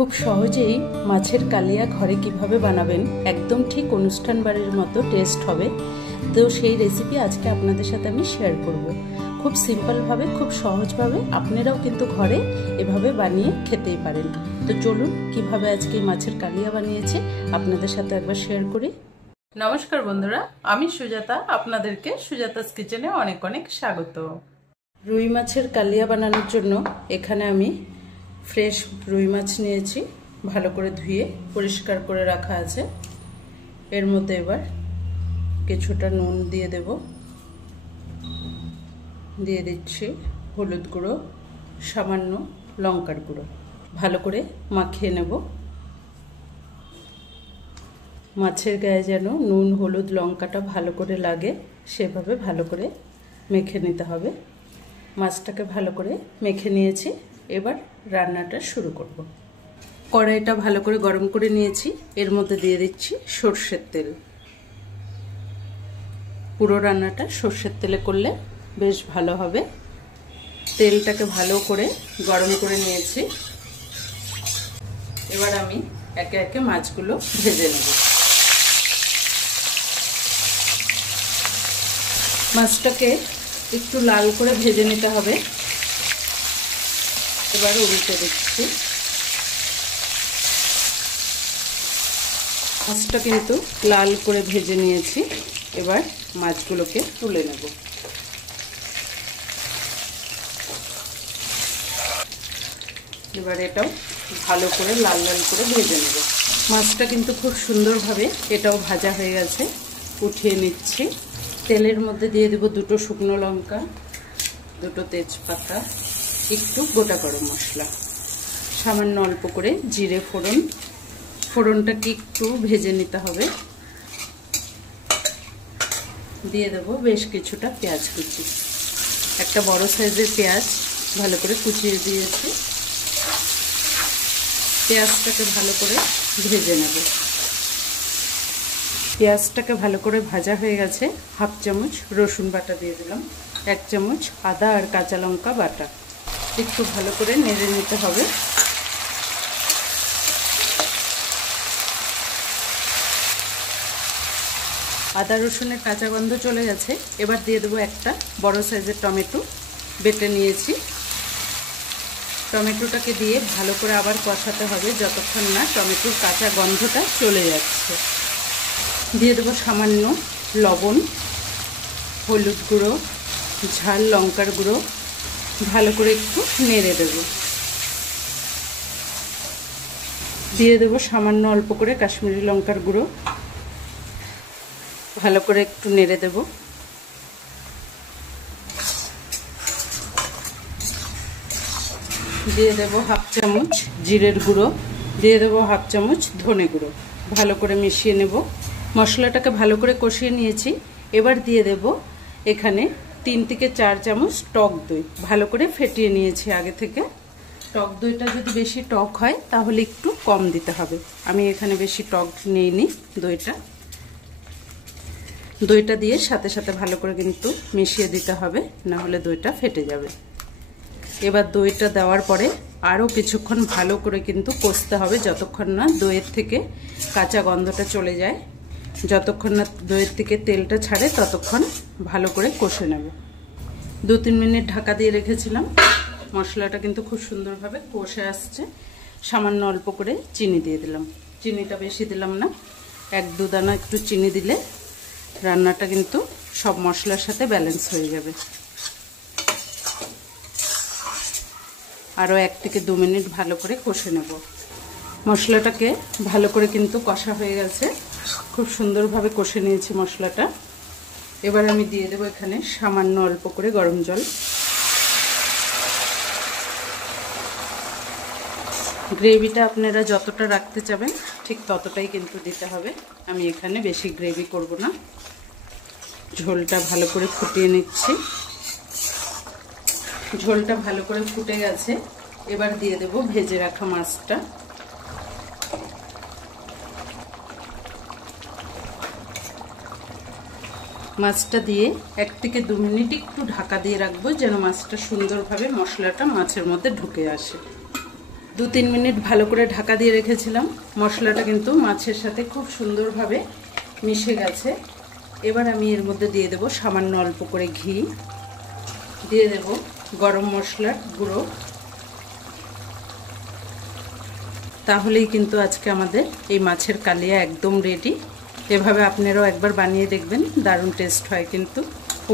খুব সহজেই মাছের কালিয়া ঘরে কিভাবে বানাবেন একদম ঠিক অনুষ্ঠান বাড়ির মতো টেস্ট হবে। তো সেই রেসিপি আজকে আপনাদের সাথে আমি শেয়ার করব। খুব সিম্পলভাবে, খুব সহজভাবে আপনারাও কিন্তু ঘরে এভাবে বানিয়ে খেতেই পারেন। তো চলুন কিভাবে আজকে মাছের কালিয়া বানিয়েছি আপনাদের সাথে একবার শেয়ার করি। নমস্কার বন্ধুরা, আমি সুজাতা, আপনাদেরকে সুজাতাস কিচেনে অনেক অনেক স্বাগত। রুই মাছের কালিয়া বানানোর জন্য এখানে আমি ফ্রেশ রুই মাছ নিয়েছি, ভালো করে ধুয়ে পরিষ্কার করে রাখা আছে। এর মধ্যে এবার কিছুটা নুন দিয়ে দেব, দিয়ে দিচ্ছি হলুদ গুঁড়ো, সামান্য লঙ্কার গুঁড়ো, ভালো করে মাখিয়ে নেব। মাছের গায়ে যেন নুন হলুদ লঙ্কাটা ভালো করে লাগে সেভাবে ভালো করে মেখে নিতে হবে। মাছটাকে ভালো করে মেখে নিয়েছি, এবার রান্নাটা শুরু করব। কড়াইটা ভালো করে গরম করে নিয়েছি, এর মধ্যে দিয়ে দিচ্ছি সর্ষের তেল। পুরো রান্নাটা সর্ষের তেলে করলে বেশ ভালো হবে। তেলটাকে ভালো করে গরম করে নিয়েছি, এবার আমি একে একে মাছগুলো ভেজে নেব। মাছটাকে একটু লাল করে ভেজে নিতে হবে। এবার উল্টে দিচ্ছি। মাছটা কিন্তু লাল করে ভেজে নিয়েছি, এবার মাছগুলোকে তুলে নেব। এবার এটাও ভালো করে লাল লাল করে ভেজে নেব। মাছটা কিন্তু খুব সুন্দরভাবে এটাও ভাজা হয়ে গেছে, উঠিয়ে নিচ্ছি। তেলের মধ্যে দিয়ে দেব দুটো শুকনো লঙ্কা, দুটো তেজপাতা, একটু গোটা গরম মশলা, সামান্য অল্প করে জিরে ফোড়ন। ফোড়নটাকে একটু ভেজে নিতে হবে। দিয়ে দেব বেশ কিছুটা পেঁয়াজ কুচি, একটা বড় সাইজের পেঁয়াজ ভালো করে কুচিয়ে দিয়েছি। পেঁয়াজটাকে ভালো করে ভেজে নেব। পেঁয়াজটাকে ভালো করে ভাজা হয়ে গেছে, হাফ চামচ রসুন বাটা দিয়ে দিলাম, 1 চামচ আদা আর কাঁচা লঙ্কা বাটা। একটু ভালো করে নেড়ে নিতে হবে। আদা রসুনের কাঁচা গন্ধ চলে গেছে, এবার দিয়ে দেবো একটা বড় সাইজের টমেটো বেটে নিয়েছি। টমেটোটাকে দিয়ে ভালো করে আবার কষাতে হবে যতক্ষণ না টমেটোর কাঁচা গন্ধটা চলে যাচ্ছে। দিয়ে দেবো সামান্য লবণ, হলুদ গুঁড়ো, ঝাল লঙ্কার গুঁড়ো, ভালো করে একটু নেড়ে দেব। দিয়ে দেবো সামান্য অল্প করে কাশ্মীরি লঙ্কার গুঁড়ো, ভালো করে একটু নেড়ে দেব। দিয়ে দেবো হাফ চামচ জিরের গুঁড়ো, দিয়ে দেবো হাফ চামচ ধনে গুঁড়ো, ভালো করে মিশিয়ে নেব। মশলাটাকে ভালো করে কষিয়ে নিয়েছি, এবার দিয়ে দেব এখানে 3 থেকে 4 চামচ টক দই, ভালো করে ফেটিয়ে নিয়েছি আগে থেকে। টক দইটা যদি বেশি টক হয় তাহলে একটু কম দিতে হবে, আমি এখানে বেশি টক নিইনি। দইটা দিয়ে সাথে সাথে ভালো করে কিন্তু মিশিয়ে দিতে হবে, না হলে দইটা ফেটে যাবে। এবার দইটা দেওয়ার পরে আরও কিছুক্ষণ ভালো করে কিন্তু কষতে হবে, যতক্ষণ না দইয়ের থেকে কাঁচা গন্ধটা চলে যায়। যতক্ষণ না দইয়ের থেকে তেলটা ছাড়ে ততক্ষণ ভালো করে কষে নেব। 2-3 মিনিট ঢাকা দিয়ে রেখেছিলাম। মশলাটা কিন্তু খুব সুন্দরভাবে কষে আসছে। সামান্য অল্প করে চিনি দিয়ে দিলাম, চিনিটা বেশি দিলাম না, 1-2 দানা একটু চিনি দিলে রান্নাটা কিন্তু সব মশলার সাথে ব্যালেন্স হয়ে যাবে। আরও 1 থেকে 2 মিনিট ভালো করে কষে নেব। মশলাটাকে ভালো করে কিন্তু কষা হয়ে গেছে, খুব সুন্দরভাবে কষে নিয়েছি মশলাটা। এবার আমি দিয়ে দেবো এখানে সামান্য অল্প করে গরম জল। গ্রেভিটা আপনারা যতটা রাখতে চাবেন ঠিক ততটাই কিন্তু দিতে হবে, আমি এখানে বেশি গ্রেভি করব না। ঝোলটা ভালো করে ফুটিয়ে নিচ্ছি। ঝোলটা ভালো করে ফুটে গেছে, এবার দিয়ে দেব ভেজে রাখা মাছটা। মাছটা দিয়ে 1 থেকে 2 মিনিট একটু ঢাকা দিয়ে রাখবো, যেন মাছটা সুন্দরভাবে মশলাটা মাছের মধ্যে ঢুকে আসে। 2-3 মিনিট ভালো করে ঢাকা দিয়ে রেখেছিলাম। মশলাটা কিন্তু মাছের সাথে খুব সুন্দরভাবে মিশে গেছে। এবার আমি এর মধ্যে দিয়ে দেব সামান্য অল্প করে ঘি, দিয়ে দেব গরম মশলার গুঁড়ো। তাহলেই কিন্তু আজকে আমাদের এই মাছের কালিয়া একদম রেডি। এভাবে আপনারাও একবার বানিয়ে দেখবেন, দারুণ টেস্ট হয় কিন্তু।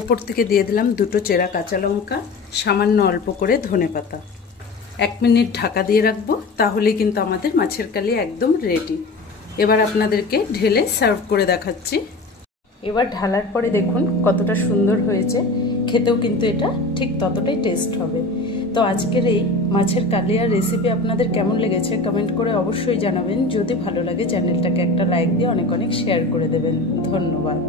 উপর থেকে দিয়ে দিলাম 2টো চেরা কাঁচা লঙ্কা, সামান্য অল্প করে ধনেপাতা। 1 মিনিট ঢাকা দিয়ে রাখবো, তাহলেই কিন্তু আমাদের মাছের কালিয়া একদম রেডি। এবার আপনাদেরকে ঢেলে সার্ভ করে দেখাচ্ছি। এবার ঢালার পরে দেখুন কতটা সুন্দর হয়েছে, খেতেও কিন্তু এটা ঠিক ততটাই টেস্ট হবে। তো আজকের এই মাছের কালিয়ার রেসিপি আপনাদের কেমন লেগেছে কমেন্ট করে অবশ্যই জানাবেন। যদি ভালো লাগে চ্যানেলটাকে একটা লাইক দিয়ে অনেক অনেক শেয়ার করে দেবেন। ধন্যবাদ।